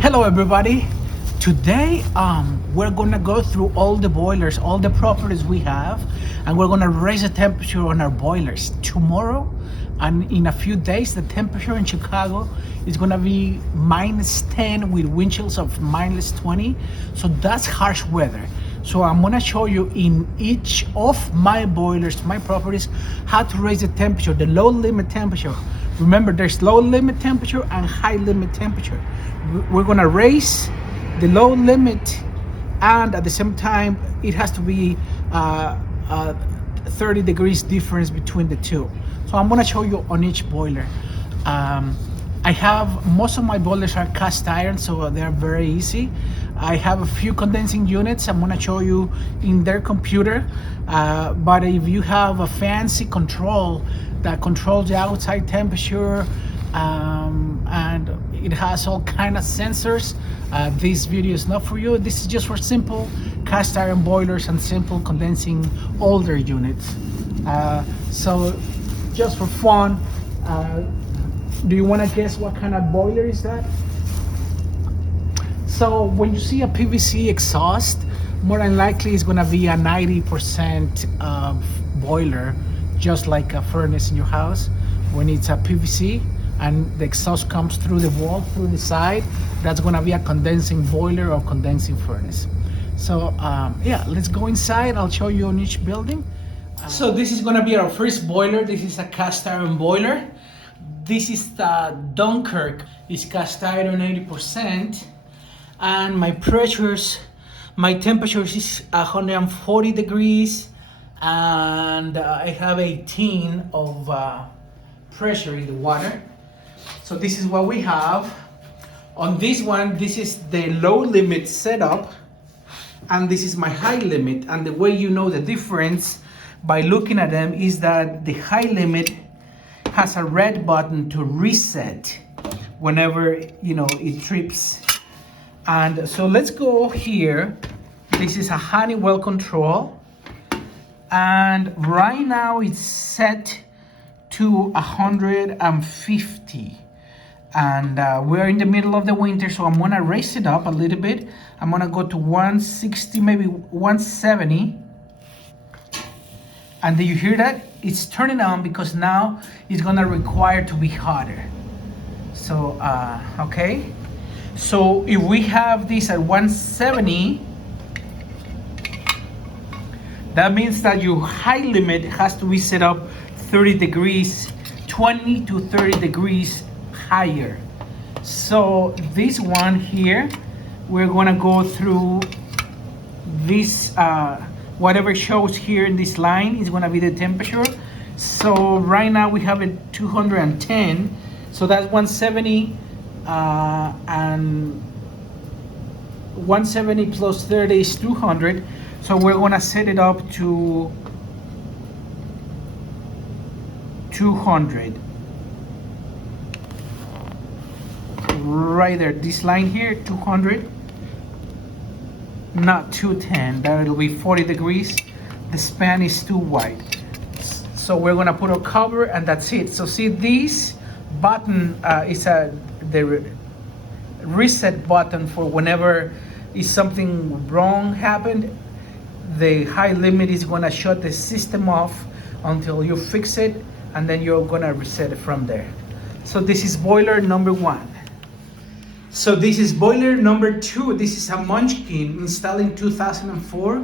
Hello everybody. Today we're gonna go through all the boilers, all the properties we have, and we're gonna raise the temperature on our boilers. Tomorrow and in a few days the temperature in Chicago is gonna be -10 with wind chills of -20. So that's harsh weather. So I'm gonna show you in each of my boilers, my properties, how to raise the temperature, the low limit temperature. Remember, there's low limit temperature and high limit temperature. We're gonna raise the low limit, and at the same time, it has to be 30 degrees difference between the two. So I'm gonna show you on each boiler. I have most of my boilers are cast iron, so they're very easy. I have a few condensing units I'm gonna show you in their computer, but if you have a fancy control that controls the outside temperature and it has all kind of sensors, this video is not for you. This is just for simple cast iron boilers and simple condensing older units. So just for fun, do you want to guess what kind of boiler is that? So when you see a PVC exhaust, more than likely it's going to be a 90% boiler, just like a furnace in your house. When it's a PVC and the exhaust comes through the wall, through the side, that's going to be a condensing boiler or condensing furnace. So yeah, let's go inside. I'll show you on each building. So this is going to be our first boiler. This is a cast iron boiler. This is the Dunkirk. It's cast iron 80%, and my temperature is 140 degrees, and I have 18 of pressure in the water. So this is what we have. On this one, this is the low limit setup, and this is my high limit. And the way you know the difference by looking at them is that the high limit has a red button to reset whenever it trips. And so let's go here. This is a Honeywell control, and right now it's set to 150, and we're in the middle of the winter, so I'm gonna raise it up a little bit. I'm gonna go to 160, maybe 170. And do you hear that? It's turning on because now it's gonna require to be hotter. So okay, so if we have this at 170, that means that your high limit has to be set up 30 degrees, 20 to 30 degrees higher. So this one here, we're gonna go through this, whatever shows here in this line is gonna be the temperature. So right now we have it 210, so that's 170, and 170 plus 30 is 200. So we're gonna set it up to 200. Right there, this line here, 200. Not 210, that'll be 40 degrees. The span is too wide. So we're gonna put a cover, and that's it. So see, this button is the reset button for whenever is something wrong happened. The high limit is gonna shut the system off until you fix it, and then you're gonna reset it from there. So this is boiler number 1. So this is boiler number 2. This is a Munchkin installed in 2004.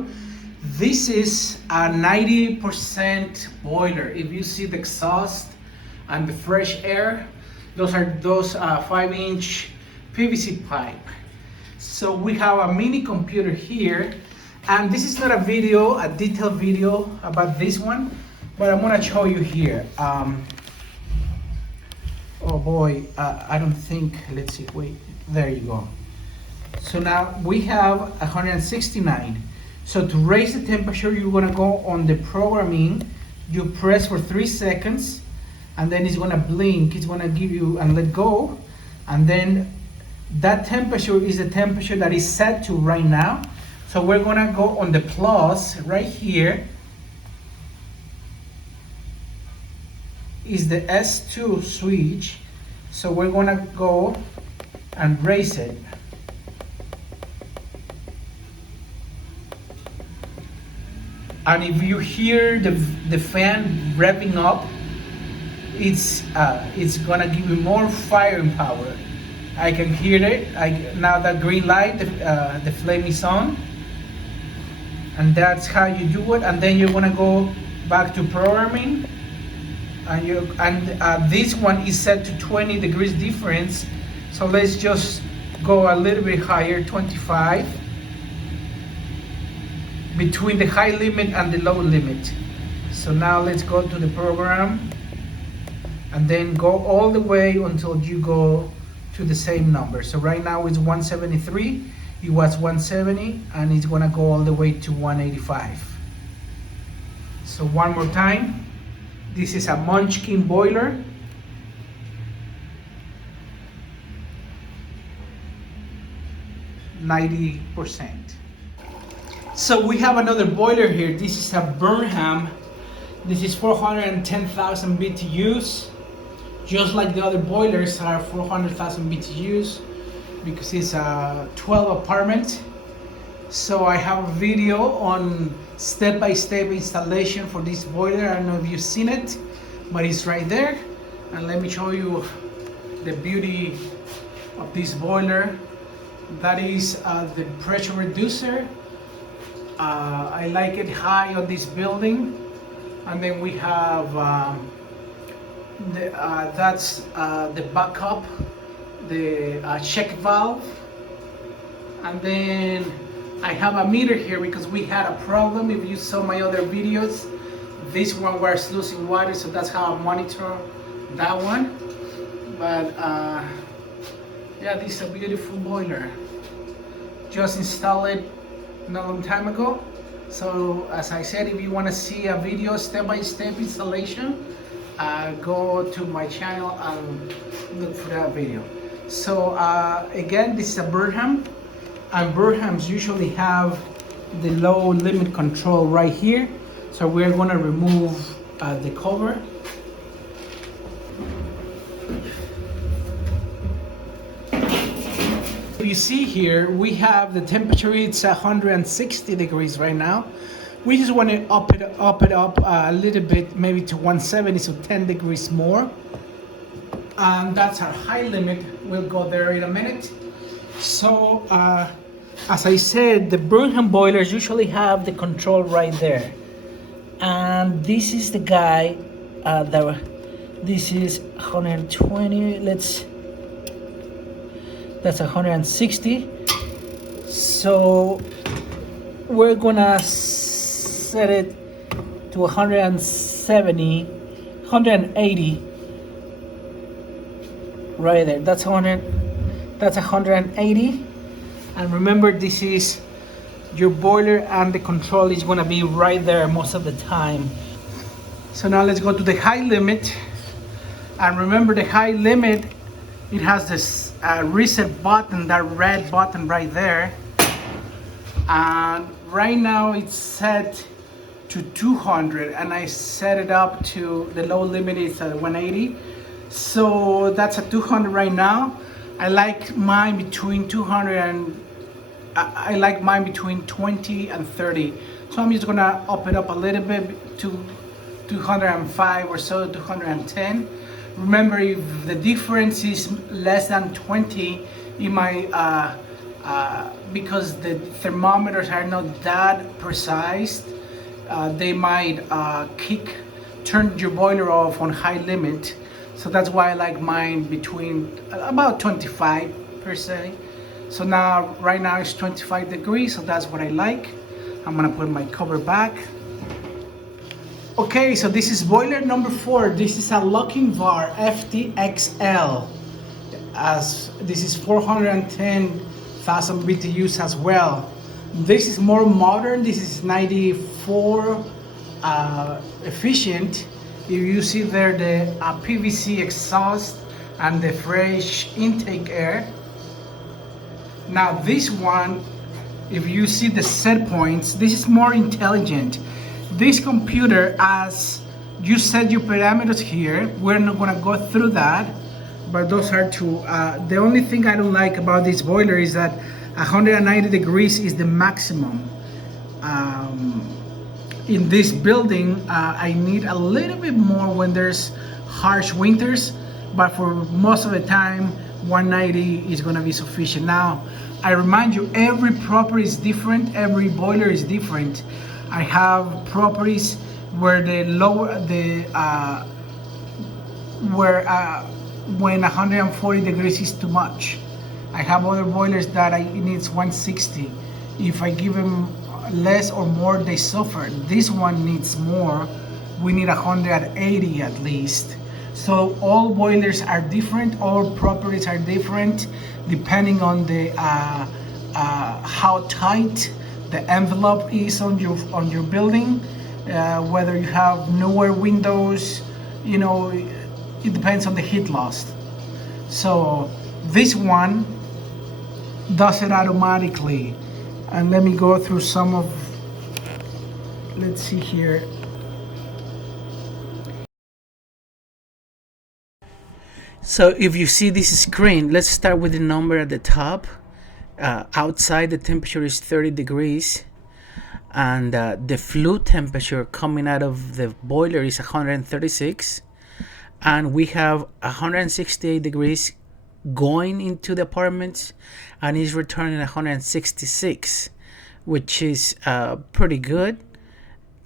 This is a 90% boiler. If you see the exhaust and the fresh air, those are 5-inch PVC pipe. So we have a mini computer here, and this is not a video, a detailed video about this one, but I'm gonna show you here. Oh boy, I don't think, let's see, wait, there you go. So now we have 169. So to raise the temperature, you're gonna go on the programming, you press for 3 seconds, and then it's gonna blink, it's gonna give you, and let go, and then that temperature is the temperature that is set to right now. So we're gonna go on the plus right here, is the S2 switch. So we're gonna go and raise it. And if you hear the fan revving up, it's gonna give you more firing power. I can hear it. Now that green light, the flame is on, and that's how you do it. And then you're gonna go back to programming, and this one is set to 20 degrees difference. So let's just go a little bit higher, 25, between the high limit and the low limit. So now let's go to the program, and then go all the way until you go to the same number. So right now it's 173, it was 170, and it's gonna go all the way to 185. So one more time, this is a Munchkin boiler. %90. So we have another boiler here. This is a Burnham. This is 410,000 BTUs. Just like the other boilers are 400,000 BTUs, because it's a 12 apartment. So I have a video on step-by-step installation for this boiler. I don't know if you've seen it, but it's right there. And let me show you the beauty of this boiler. That is the pressure reducer. I like it high on this building. And then we have that's the backup, the check valve. And then I have a meter here because we had a problem. If you saw my other videos, this one was losing water, so that's how I monitor that one. But yeah, this is a beautiful boiler. Just installed it not a long time ago. So as I said, if you want to see a video step-by-step installation, go to my channel and look for that video. So again, this is a Burnham, and Burnhams usually have the low limit control right here. So we're going to remove the cover. You see here, we have the temperature, it's 160 degrees right now. We just want to up it up a little bit, maybe to 170, so 10 degrees more. And that's our high limit. We'll go there in a minute. So as I said, the Burnham boilers usually have the control right there. And this is the guy, this is 120, that's 160. So we're gonna set it to 170, 180 right there. That's 180. And remember, this is your boiler, and the control is gonna be right there most of the time. So now let's go to the high limit. And remember, the high limit, it has this reset button, that red button right there. And right now it's set to 200, and I set it up to the low limit is at 180. So that's at 200 right now. I like mine between 200 and I like mine between 20 and 30. So I'm just gonna up it up a little bit to 205 or so, 210. Remember, if the difference is less than 20, it might, because the thermometers are not that precise, they might turn your boiler off on high limit. So that's why I like mine between about 25 per se. So now, right now it's 25 degrees, so that's what I like. I'm gonna put my cover back. Okay, so this is boiler number 4. This is a Lochinvar FTXL. As this is 410,000 BTUs as well. This is more modern. This is 94 efficient. You see there the PVC exhaust and the fresh intake air. Now this one, if you see the set points, this is more intelligent. This computer, as you set your parameters here, we're not gonna go through that, but those are two. The only thing I don't like about this boiler is that 190 degrees is the maximum. in this building, I need a little bit more when there's harsh winters, but for most of the time 190 is going to be sufficient. Now I remind you, every property is different, every boiler is different. I have properties where the lower the when 140 degrees is too much. I have other boilers that it needs 160. If I give them less or more, they suffer. This one needs more. We need 180 at least. So all boilers are different, all properties are different, depending on the how tight the envelope is on your building, whether you have newer windows, you know, it depends on the heat loss. So this one does it automatically. And let me go through some of, let's see here. So if you see this screen, let's start with the number at the top. Outside the temperature is 30 degrees, and the flue temperature coming out of the boiler is 136, and we have 168 degrees going into the apartments, and is returning 166, which is pretty good,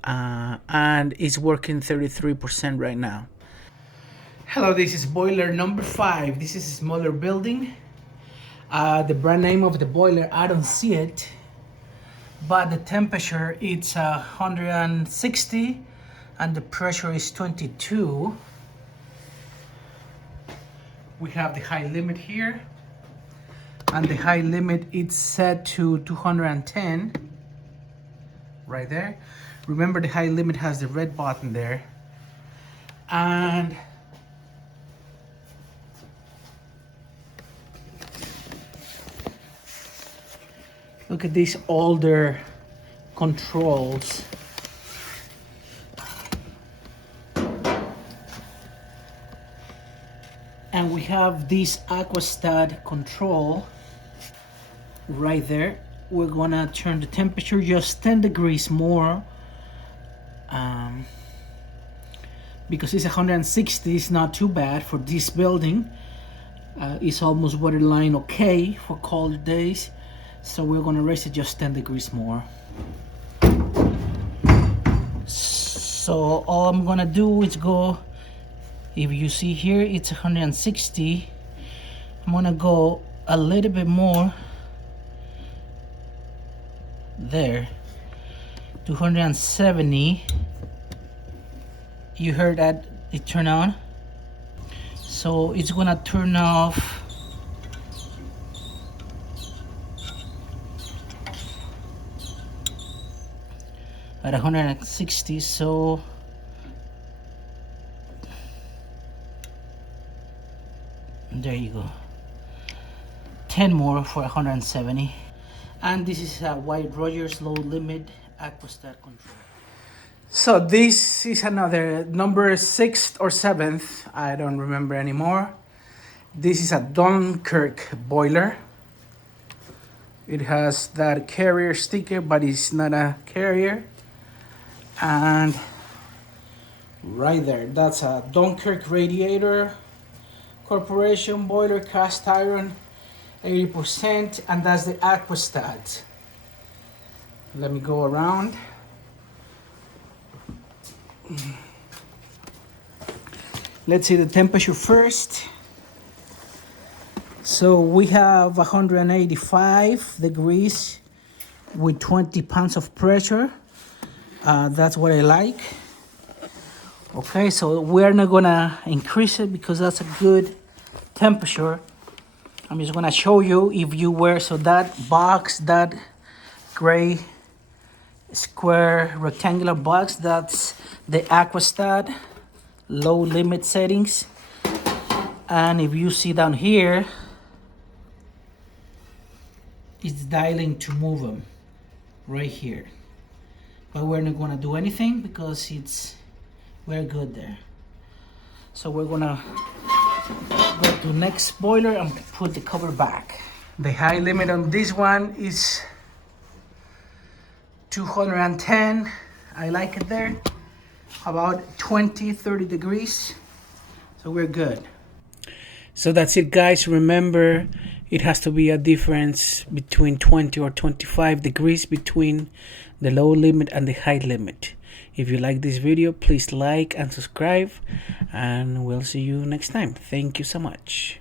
and it's working 33% right now. Hello, this is boiler number 5. This is a smaller building. The brand name of the boiler, I don't see it, but the temperature it's 160 and the pressure is 22. We have the high limit here, and the high limit it's set to 210 right there. Remember, the high limit has the red button there, and look at these older controls. And we have this Aquastat control right there. We're gonna turn the temperature just 10 degrees more, because it's 160. It's not too bad for this building. It's almost borderline okay for cold days. So we're gonna raise it just 10 degrees more. So all I'm gonna do is go, if you see here it's 160, I'm gonna go a little bit more there, 270. You heard that it turned on, so it's gonna turn off at 160. So there you go, 10 more for 170. And this is a White Rogers low limit Aquastat control. So this is another number 6th or 7th, I don't remember anymore. This is a Dunkirk boiler. It has that carrier sticker, but it's not a carrier. And right there, that's a Dunkirk Radiator Corporation boiler, cast iron, 80%, and that's the Aquastat. Let me go around. Let's see the temperature first. So we have 185 degrees with 20 pounds of pressure. That's what I like. Okay, so we're not gonna increase it because that's a good temperature. I'm just gonna show you if you were, so that box, that gray square rectangular box, that's the Aquastat low limit settings. And if you see down here, it's dialing to move them right here. But we're not gonna do anything because we're good there. So we're gonna go to next boiler and put the cover back. The high limit on this one is 210, I like it there. About 20-30 degrees. So we're good. So that's it, guys. Remember, it has to be a difference between 20 or 25 degrees between the low limit and the high limit. If you like this video, please like and subscribe, and we'll see you next time. Thank you so much.